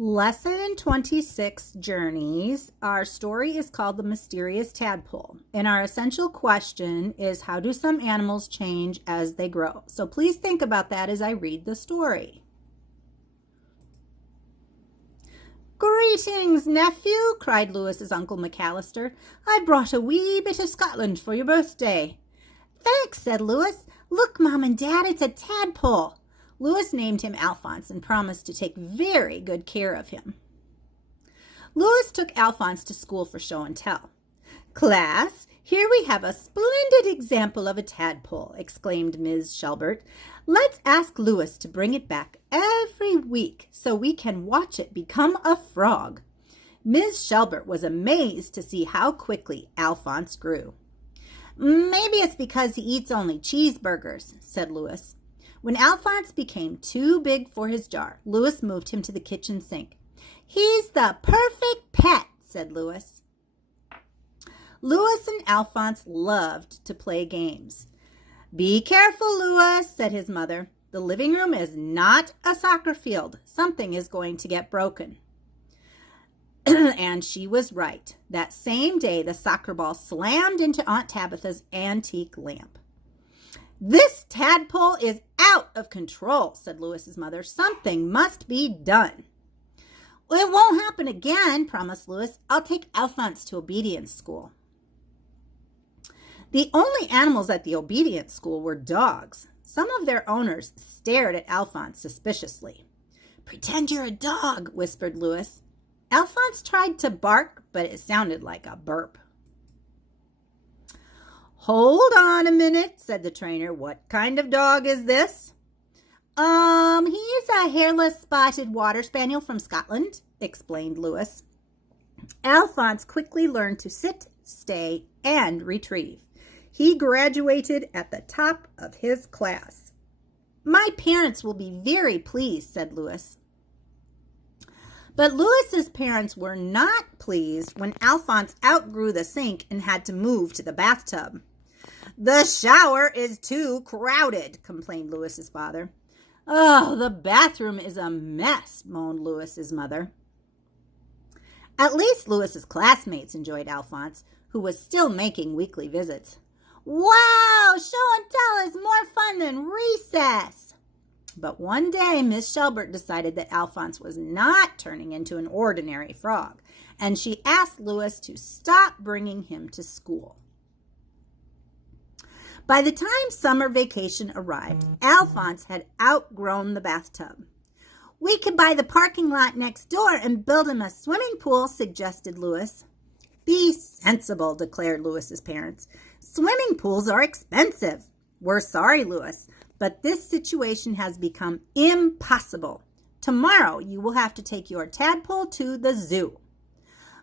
Lesson 26, Journeys. Our story is called The Mysterious Tadpole, and our essential question is, how do some animals change as they grow? So please think about that as I read the story. "Greetings, nephew," cried Lewis's Uncle McAllister. "I brought a wee bit of Scotland for your birthday." "Thanks," said Lewis. "Look, Mom and Dad, it's a tadpole." Lewis named him Alphonse and promised to take very good care of him. Lewis took Alphonse to school for show and tell. "Class, here we have a splendid example of a tadpole," exclaimed Ms. Shelbert. "Let's ask Lewis to bring it back every week so we can watch it become a frog." Ms. Shelbert was amazed to see how quickly Alphonse grew. "Maybe it's because he eats only cheeseburgers," said Lewis. When Alphonse became too big for his jar, Lewis moved him to the kitchen sink. "He's the perfect pet," said Lewis. Lewis and Alphonse loved to play games. "Be careful, Lewis," said his mother. "The living room is not a soccer field. Something is going to get broken." And she was right. That same day, the soccer ball slammed into Aunt Tabitha's antique lamp. "This tadpole is out of control," said Lewis's mother. "Something must be done." "It won't happen again," promised Lewis. "I'll take Alphonse to obedience school." The only animals at the obedience school were dogs. Some of their owners stared at Alphonse suspiciously. "Pretend you're a dog," whispered Lewis. Alphonse tried to bark, but it sounded like a burp. "Hold on a minute," said the trainer. "What kind of dog is this?" He's a hairless spotted water spaniel from Scotland," explained Lewis. Alphonse quickly learned to sit, stay, and retrieve. He graduated at the top of his class. "My parents will be very pleased," said Lewis. But Lewis's parents were not pleased when Alphonse outgrew the sink and had to move to the bathtub. "The shower is too crowded," complained Lewis's father. "Oh, the bathroom is a mess," moaned Lewis's mother. At least Lewis's classmates enjoyed Alphonse, who was still making weekly visits. "Wow, show and tell is more fun than recess." But one day, Miss Shelbert decided that Alphonse was not turning into an ordinary frog, and she asked Lewis to stop bringing him to school. By the time summer vacation arrived, Alphonse had outgrown the bathtub. "We could buy the parking lot next door and build him a swimming pool," suggested Lewis. "Be sensible," declared Lewis's parents. "Swimming pools are expensive." "We're sorry, Lewis, but this situation has become impossible. Tomorrow you will have to take your tadpole to the zoo."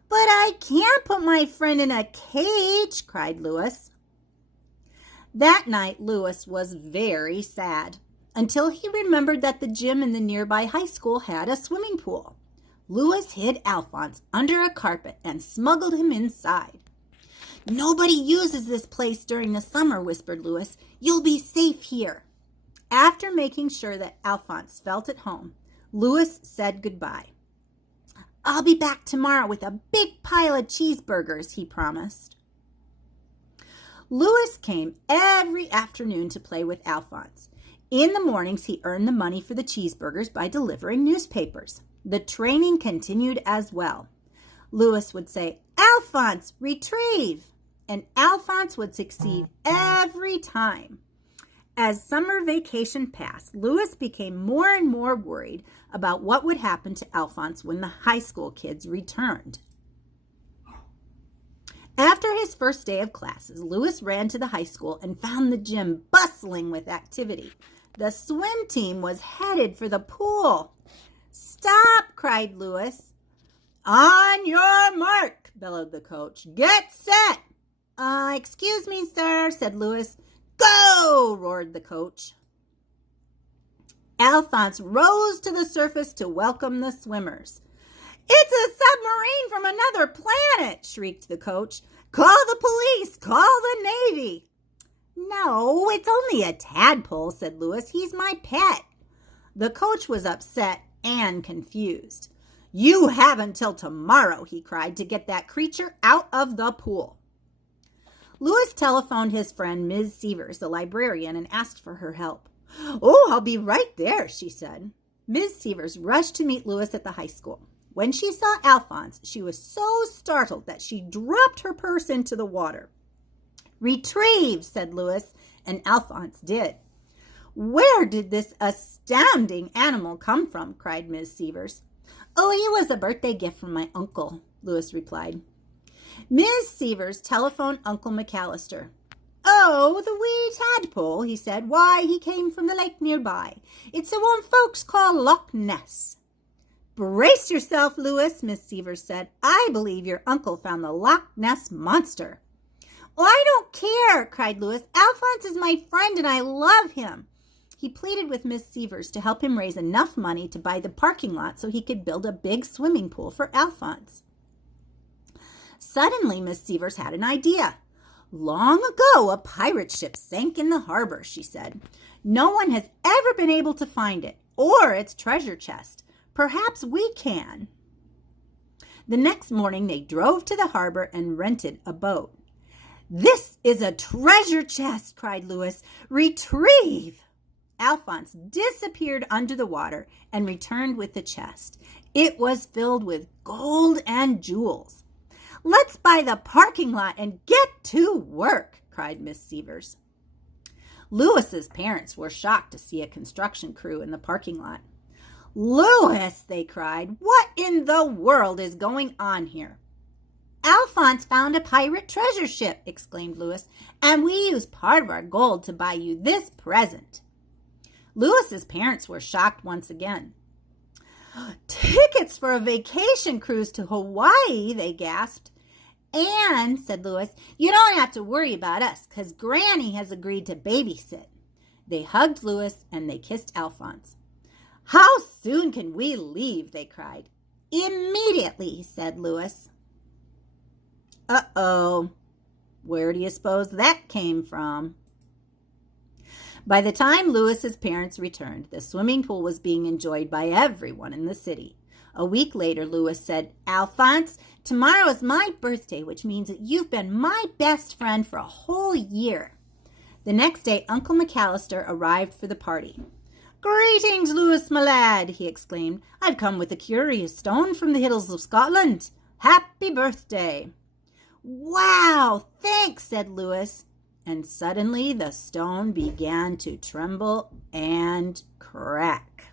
"But I can't put my friend in a cage," cried Lewis. That night, Lewis was very sad until he remembered that the gym in the nearby high school had a swimming pool. Lewis hid Alphonse under a carpet and smuggled him inside. "Nobody uses this place during the summer," whispered Lewis. "You'll be safe here." After making sure that Alphonse felt at home, Lewis said goodbye. "I'll be back tomorrow with a big pile of cheeseburgers," he promised. Lewis came every afternoon to play with Alphonse. In the mornings, he earned the money for the cheeseburgers by delivering newspapers. The training continued as well. Lewis would say, "Alphonse, retrieve!" and Alphonse would succeed every time. As summer vacation passed, Lewis became more and more worried about what would happen to Alphonse when the high school kids returned. After his first day of classes, Lewis ran to the high school and found the gym bustling with activity. The swim team was headed for the pool. "Stop!" cried Lewis. "On your mark!" bellowed the coach. "Get set!" Excuse me, sir," said Lewis. "Go!" roared the coach. Alphonse rose to the surface to welcome the swimmers. "It's a submarine from another planet!" shrieked the coach. "Call the police! Call the Navy!" "No, it's only a tadpole," said Lewis. "He's my pet." The coach was upset and confused. You have until tomorrow, he cried, to get that creature out of the pool. Louis telephoned his friend, Ms. Severs, the librarian, and asked for her help. Oh, I'll be right there, she said. Ms. Severs rushed to meet Louis at the high school. When she saw Alphonse, she was so startled that she dropped her purse into the water. Retrieve, said Louis, and Alphonse did. Where did this astounding animal come from? Cried Ms. Severs. Oh, he was a birthday gift from my uncle, Louis replied. Ms. Severs telephoned Uncle McAllister. Oh, the wee tadpole, he said. Why, he came from the lake nearby. It's the one folks call Loch Ness. Brace yourself, Louis, Miss Severs said. I believe your uncle found the Loch Ness monster. Oh, I don't care, cried Louis. Alphonse is my friend and I love him. He pleaded with Miss Severs to help him raise enough money to buy the parking lot so he could build a big swimming pool for Alphonse. Suddenly, Miss Severs had an idea. Long ago, a pirate ship sank in the harbor, she said. No one has ever been able to find it or its treasure chest. Perhaps we can. The next morning, they drove to the harbor and rented a boat. This is a treasure chest, cried Louis. Retrieve! Alphonse disappeared under the water and returned with the chest. It was filled with gold and jewels. Let's buy the parking lot and get to work, cried Miss Severs. Louis's parents were shocked to see a construction crew in the parking lot. Louis, they cried, what in the world is going on here? Alphonse found a pirate treasure ship, exclaimed Louis, and we used part of our gold to buy you this present. Louis's parents were shocked once again. Tickets for a vacation cruise to Hawaii, they gasped. And, said Louis, you don't have to worry about us because Granny has agreed to babysit. They hugged Louis and they kissed Alphonse. How soon can we leave? They cried. Immediately, said Louis. Uh-oh. Where do you suppose that came from? By the time Louis's parents returned, the swimming pool was being enjoyed by everyone in the city. A week later, Louis said, Alphonse, tomorrow is my birthday, which means that you've been my best friend for a whole year. The next day, Uncle McAllister arrived for the party. Greetings, Louis, my lad, he exclaimed. I've come with a curious stone from the hills of Scotland. Happy birthday. Wow, thanks, said Louis. And suddenly the stone began to tremble and crack.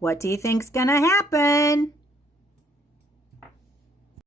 What do you think's going to happen?